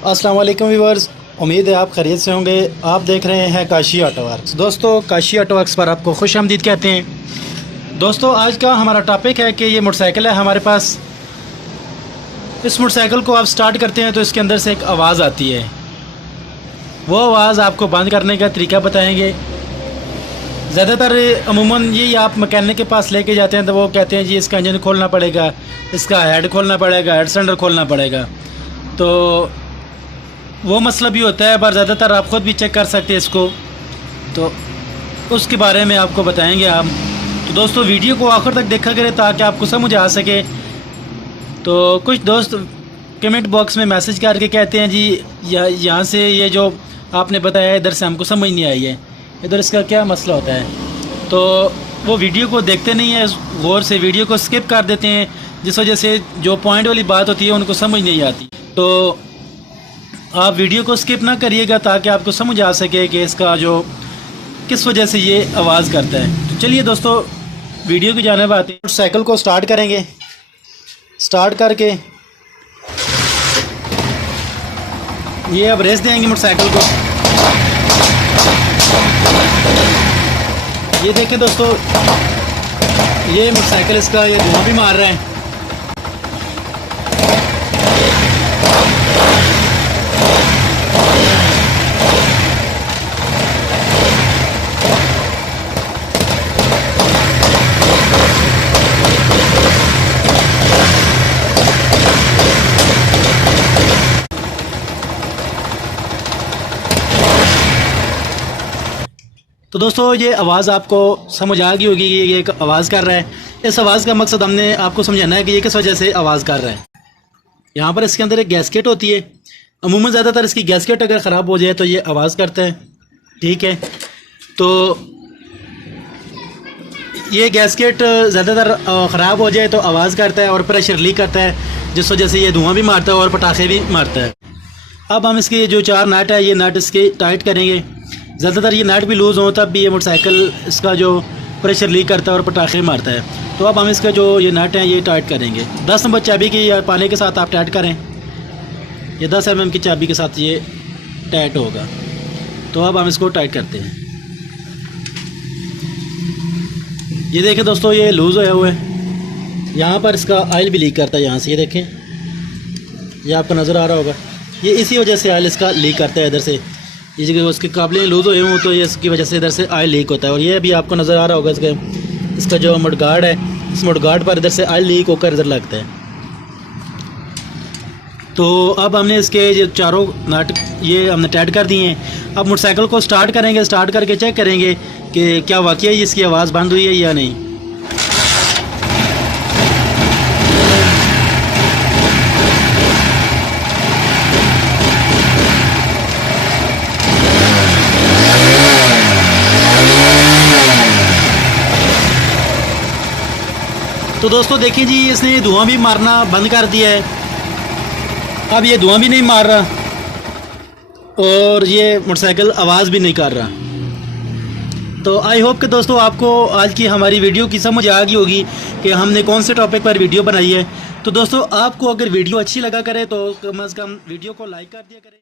अस्सलाम वालेकुम व्यूअर्स, उम्मीद है आप खैरियत से होंगे। आप देख रहे हैं काशी ऑटो वर्क्स। दोस्तों, काशी ऑटो वर्क्स पर आपको खुश आमदीद कहते हैं। दोस्तों, आज का हमारा टॉपिक है कि ये मोटरसाइकिल है हमारे पास। इस मोटरसाइकिल को आप स्टार्ट करते हैं तो इसके अंदर से एक आवाज़ आती है। वो आवाज़ आपको बंद करने का तरीका बताएंगे। ज़्यादातर अमूमन ये आप मैकेनिक के पास लेके जाते हैं तो वो कहते हैं जी इसका इंजन खोलना पड़ेगा, इसका हेड खोलना पड़ेगा, हेड सिलेंडर खोलना पड़ेगा। तो वो मसला भी होता है, पर ज़्यादातर आप ख़ुद भी चेक कर सकते हैं इसको, तो उसके बारे में आपको बताएंगे हम। तो दोस्तों, वीडियो को आखिर तक देखा करें ताकि आपको समझ आ सके। तो कुछ दोस्त कमेंट बॉक्स में मैसेज करके कहते हैं जी यहाँ से ये जो आपने बताया इधर से हमको समझ नहीं आई है, इधर इसका क्या मसला होता है। तो वो वीडियो को देखते नहीं है, गौर से वीडियो को स्किप कर देते हैं, जिस वजह से जो पॉइंट वाली बात होती है उनको समझ नहीं आती। तो आप वीडियो को स्किप ना करिएगा ताकि आपको समझ आ सके कि इसका जो किस वजह से ये आवाज़ करता है। तो चलिए दोस्तों, वीडियो की जानिब आते हैं। साइकिल को स्टार्ट करेंगे। स्टार्ट करके ये अब रेस देंगे मोटरसाइकिल को। ये देखें दोस्तों, ये मोटरसाइकिल इसका ये धुआं भी मार रहा है। तो दोस्तों, ये आवाज़ आपको समझ आ गई होगी कि ये एक आवाज़ कर रहा है। इस आवाज़ का मकसद हमने आपको समझाना है कि ये किस वजह से आवाज़ कर रहा है। यहाँ पर इसके अंदर एक गैसकेट होती है। अमूमन ज़्यादातर इसकी गैसकेट अगर ख़राब हो जाए तो ये आवाज़ करता है, ठीक है। तो ये गैसकेट ज़्यादातर ख़राब हो जाए तो आवाज़ करता है और प्रेशर लीक करता है, जिस वजह से ये धुआं भी मारता है और पटाखे भी मारता है। अब हम इसके जो 4 नट है, ये नट इसके टाइट करेंगे। ज़्यादातर ये नट भी लूज़ हो तब भी ये मोटरसाइकिल इसका जो प्रेशर लीक करता है और पटाखे मारता है। तो अब हम इसका जो ये नट हैं ये टाइट करेंगे। 10 नंबर चाबी की या पाने के साथ आप टाइट करें। ये 10 mm की चाबी के साथ ये टाइट होगा। तो अब हम इसको टाइट करते हैं। ये देखें दोस्तों, ये लूज़ होया हुआ है। यहाँ पर इसका ऑयल भी लीक करता है। यहाँ से ये देखें, ये आपको नज़र आ रहा होगा। ये इसी वजह से ऑयल इसका लीक करता है। इधर से ये जगह उसके काबले लूज़ हुए हों तो ये इसकी वजह से इधर से ऑयल लीक होता है। और ये भी आपको नज़र आ रहा होगा, इसका जो मडगार्ड है, इस मडगार्ड पर इधर से ऑयल लीक होकर इधर लगता है। तो अब हमने इसके ये चारों नट ये हमने टाइट कर दिए हैं। अब मोटरसाइकिल को स्टार्ट करेंगे। स्टार्ट करके चेक करेंगे कि क्या वाकई इसकी आवाज़ बंद हुई है या नहीं। तो दोस्तों देखिए जी, इसने धुआं भी मारना बंद कर दिया है। अब ये धुआं भी नहीं मार रहा और ये मोटरसाइकिल आवाज़ भी नहीं कर रहा। तो आई होप कि दोस्तों आपको आज की हमारी वीडियो की समझ आ गई होगी कि हमने कौन से टॉपिक पर वीडियो बनाई है। तो दोस्तों, आपको अगर वीडियो अच्छी लगा करे तो कम से कम वीडियो को लाइक कर दिया करें।